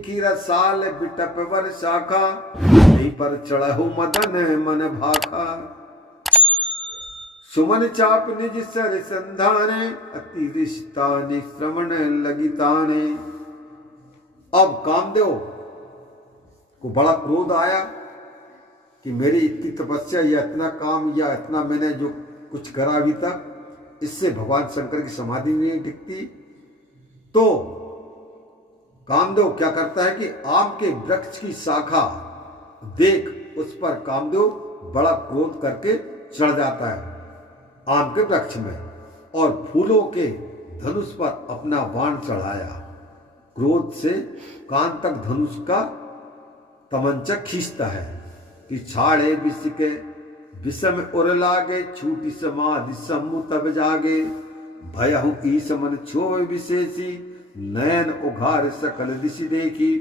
की रसाल बिटप वर शाखा, यहीं पर चढ़हु मदन मन भाखा। सुमन चाप निज सर संधाने, अति रिश्ता श्रवण लगिताने। अब कामदेव को बड़ा क्रोध आया कि मेरी इतनी तपस्या या इतना काम या इतना मैंने जो कुछ करा अभी तक, इससे भगवान शंकर की समाधि नहीं टिकती। तो कामदेव क्या करता है कि आम के वृक्ष की शाखा देख उस पर कामदेव बड़ा क्रोध करके चढ़ जाता है आम के वृक्ष में, और फूलों के धनुष पर अपना बाण चढ़ाया। क्रोध से कान तक धनुष का तमंचा खींचता है कि छाड़े बिसिके विषम उर लागे, छूटी समाधि सम्मु तब जागे। भयहु ईस मन छोय विशेषी, नयन उघार सकल दिशि देखी।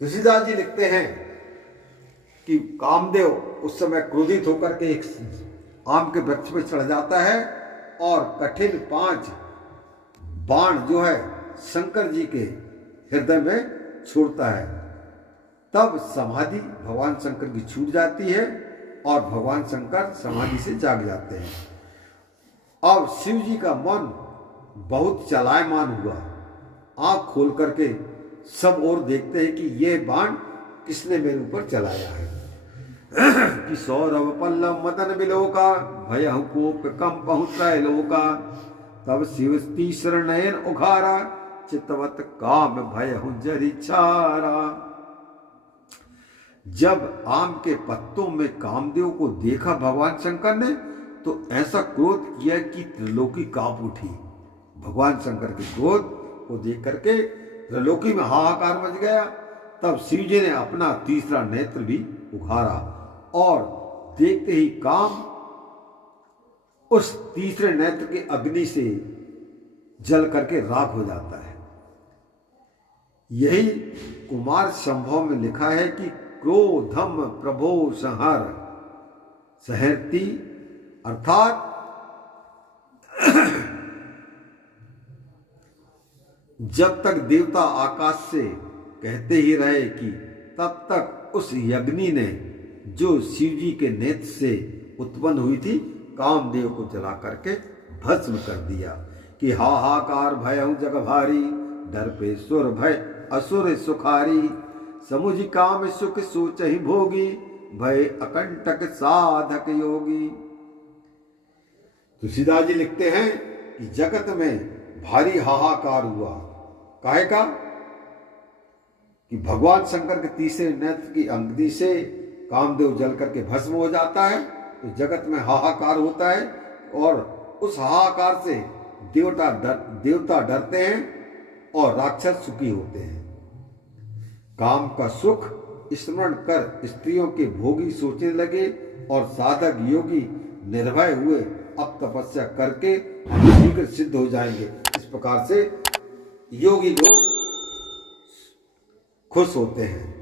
तुलसीदास जी लिखते हैं कि कामदेव उस समय क्रोधित होकर के एक आम के वृक्ष पर चढ़ जाता है और कठिन 5 बाण जो है शंकर जी के हृदय में छोड़ता है। तब समाधि भगवान शंकर की छूट जाती है और भगवान शंकर समाधि से जाग जाते हैं। अब शिव जी का मन बहुत चलायमान हुआ, आंख खोल करके सब ओर देखते हैं कि ये बाण किसने मेरे ऊपर चलाया है। कि सौरभ पल्लव मदन बिलोका, भयहु कोप कंपहु त्रैलोका। तब शिव तीसर नयन उघारा, चितवत काम भयहु जरि छारा। जब आम के पत्तों में कामदेव को देखा भगवान शंकर ने, तो ऐसा क्रोध किया कि त्रिलोकी कांप उठी। भगवान शंकर के क्रोध को देख करके त्रिलोकी में हाहाकार मच गया। तब शिव जी ने अपना तीसरा नेत्र भी उघारा और देखते ही काम उस तीसरे नेत्र के अग्नि से जल करके राख हो जाता है। यही कुमार संभव में लिखा है कि क्रोधम प्रभो संहर सहर्ति, अर्थात जब तक देवता आकाश से कहते ही रहे कि तब तक उस यज्ञनी ने जो शिव जी के नेत्र से उत्पन्न हुई थी कामदेव को जला करके भस्म कर दिया। कि हाहाकार भयहु जग भारी, डर पे सुर भय असुर सुखारी। समुझ काम सुख सोचहि भोगी, भय अकंटक साधक योगी। तुलसीदास जी लिखते हैं कि जगत में भारी हाहाकार हुआ। काहे का? कि भगवान शंकर के तीसरे नेत्र की अग्नि से कामदेव जल करके भस्म हो जाता है, तो जगत में हाहाकार होता है और उस हाहाकार से देवता डरते हैं और राक्षस सुखी होते हैं। काम का सुख स्मरण कर स्त्रियों के भोगी सोचने लगे और साधक योगी निर्भय हुए अब तपस्या करके हम शीघ्र सिद्ध हो जाएंगे। इस प्रकार से योगी लोग खुश होते हैं।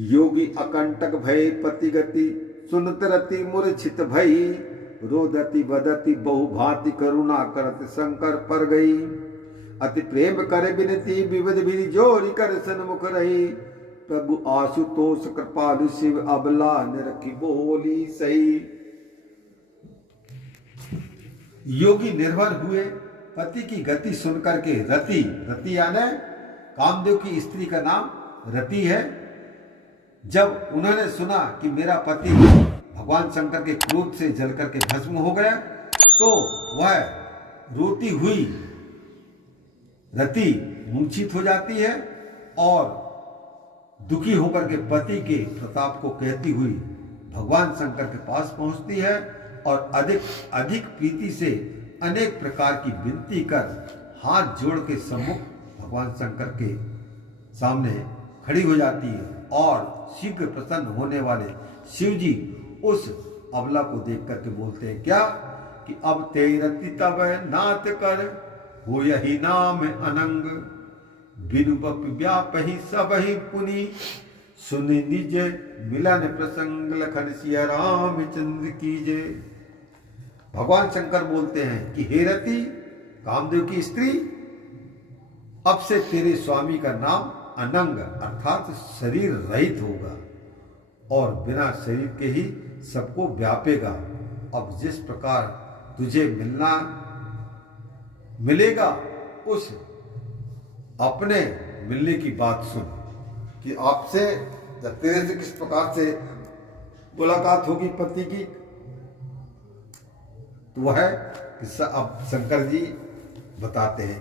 योगी अकंटक भय पति गति, सुनत रति मूर्छित भई। रोदति बदति बहु भांति करुणा करत शंकर पर गई। अति प्रेम करे बिनती विविध विधि जोरी कर सन्मुख रही। प्रभु आशुतोष कृपालु शिव अबला निरखी बोली सही। योगी निर्भर हुए पति की गति सुनकर के रति यानी कामदेव की स्त्री का नाम रति है। जब उन्होंने सुना कि मेरा पति भगवान शंकर के क्रोध से जल करके भस्म हो गया, तो वह रोती हुई रति मूर्छित हो जाती है और दुखी होकर के पति के प्रताप को कहती हुई भगवान शंकर के पास पहुंचती है और अधिक प्रीति से अनेक प्रकार की विनती कर हाथ जोड़ के सम्मुख भगवान शंकर के सामने खड़ी हो जाती है। और शीघ्र प्रसन्न होने वाले शिव जी उस अबला को देख करके बोलते हैं क्या कि अब तेरति तब नाथ कर हो यही नाम अनंग। बिनु बप व्यापहि सब ही पुनि, सुन निज मिलन प्रसंग लखन सिया रामचंद्र कीजे। भगवान शंकर बोलते हैं कि हे रति, कामदेव की स्त्री, अब से तेरे स्वामी का नाम अनंग अर्थात शरीर रहित होगा और बिना शरीर के ही सबको व्यापेगा। अब जिस प्रकार तुझे मिलेगा उस अपने मिलने की बात सुन कि आपसे तेरे से किस प्रकार से मुलाकात होगी पति की। तो वह किस्सा अब शंकर जी बताते हैं।